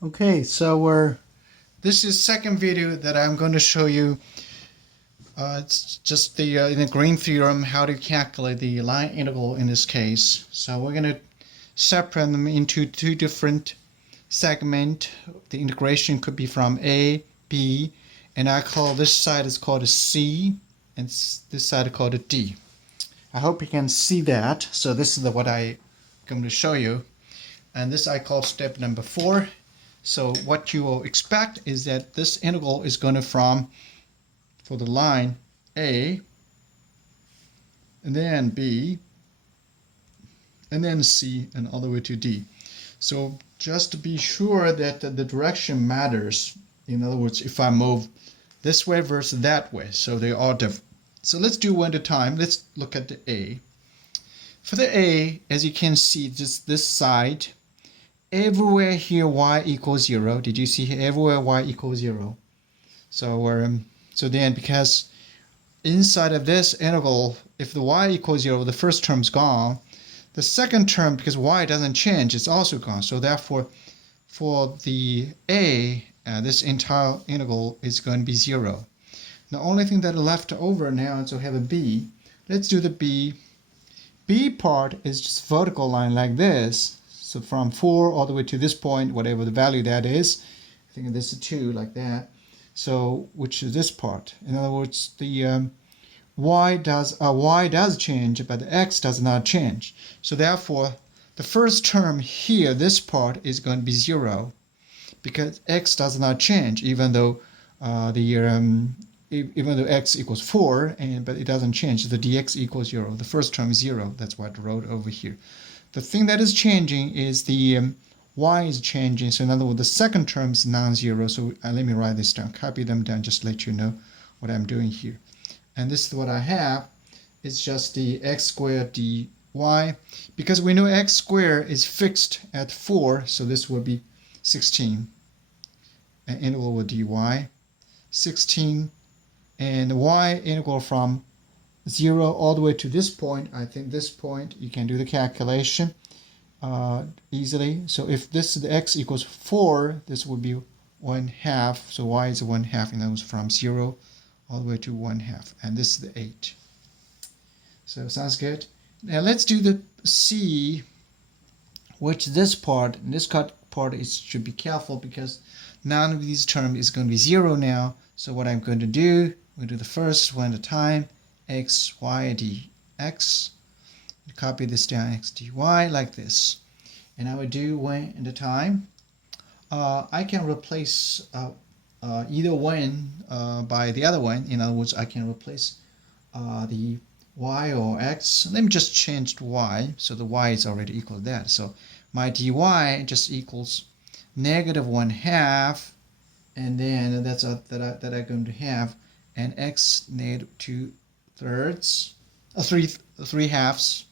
Okay, so this is second video that I'm going to show you. It's just the in the green theorem how to calculate the line integral in this case. So we're going to separate them into two different segments. The integration could be from A, B, and I call this side is called a C, and this side is called a D. I hope you can see that. So this is what I'm going to show you, and this I call step number 4. So what you will expect is that this integral is going to from, for the line A, and then B, and then C, and all the way to D. So just to be sure that the direction matters, in other words, if I move this way versus that way, so they are different. So let's do one at a time. Let's look at the A. For the A, as you can see, just this side, everywhere here y equals 0. Did you see here? Everywhere y equals 0. So so then because inside of this integral, if the y equals 0, the first term's gone. The second term, because y doesn't change, it's also gone. So therefore, for the A, this entire integral is going to be 0. The only thing that is left over now is to have a B. Let's do the B. B part is just vertical line like this. So from 4 all the way to this point, whatever the value that is, I think this is 2, like that. So which is this part? In other words, the y does change, but the x does not change. So therefore, the first term here, this part is going to be 0, because x does not change, even though even though x equals 4, but it doesn't change. The dx equals 0. The first term is 0. That's what I wrote over here. The thing that is changing is the y is changing. So in other words, the second term is non-zero. So let me write this down. Copy them down just to let you know what I'm doing here. And this is what I have. It's just the x squared dy. Because we know x squared is fixed at 4, so this will be 16. An integral with dy. 16. And y integral from 0 all the way to this point. I think this point, you can do the calculation easily. So if this the x equals 4, this would be 1/2. So y is 1/2, and that was from 0 all the way to 1/2. And this is the 8. So sounds good. Now let's do the C, which this part, and this part is should be careful because none of these terms is going to be 0 now. So what I'm going to do, we'll do the first one at a time. X, y, dx. Copy this down, x, dy, like this. And I would do one at a time. I can replace either one by the other one. In other words, I can replace the y or x. Let me just change the y, so the y is already equal to that. So my dy just equals negative 1/2, and then that's that I'm going to have, and x negative 2/3, 3/2,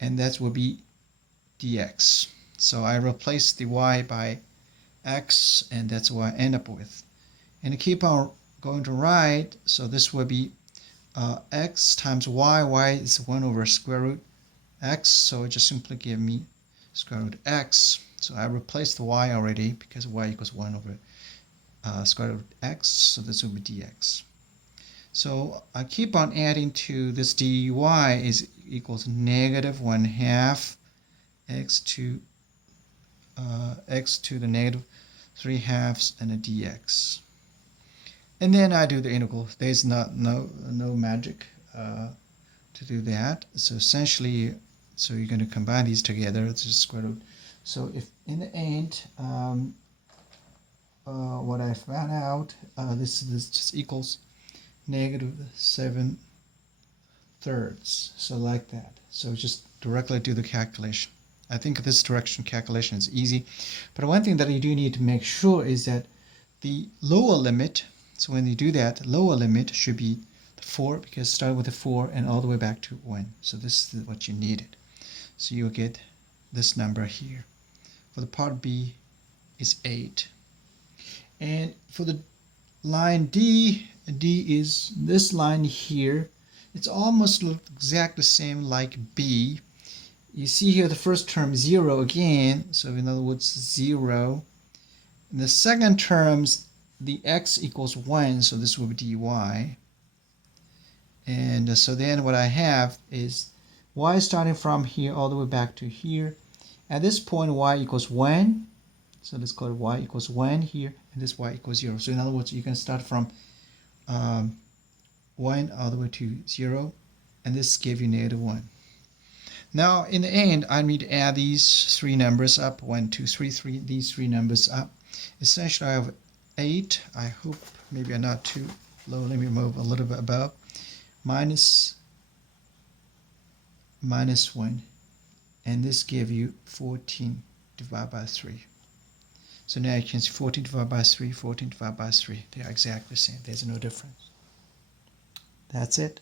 and that will be dx. So I replace the y by x, and that's what I end up with. And I keep on going to right, so this will be x times y is 1 over square root x, so it just simply give me square root x. So I replaced the y already because y equals 1 over square root x, so this will be dx. So I keep on adding to this dy is equals negative 1/2 x to the negative 3/2 and a dx. And then I do the integral. There's no magic to do that. So essentially, so you're going to combine these together. It's just square root. So if in the end, what I found out, this just equals negative 7/3. So like that. So just directly do the calculation. I think this direction calculation is easy. But one thing that you do need to make sure is that the lower limit, so when you do that, lower limit should be 4, because start with the 4 and all the way back to 1. So this is what you needed. So you'll get this number here. For the part B is 8. And for the line D is this line here. It's almost exactly the same like B. You see here the first term 0 again. So in other words 0. In the second terms, the x equals 1, so this will be dy. And so then what I have is y starting from here all the way back to here. At this point, y equals 1. So let's call it y equals 1 here, and this y equals 0. So in other words, you can start from 1 all the way to 0, and this gives you -1. Now, in the end, I need to add these three numbers up, 1, 2, 3, 3, these three numbers up. Essentially, I have 8. I hope maybe I'm not too low. Let me move a little bit above. Minus 1. And this gives you 14 divided by 3. So now you can see 14 divided by 3, 14 divided by 3. They are exactly the same. There's no difference. That's it.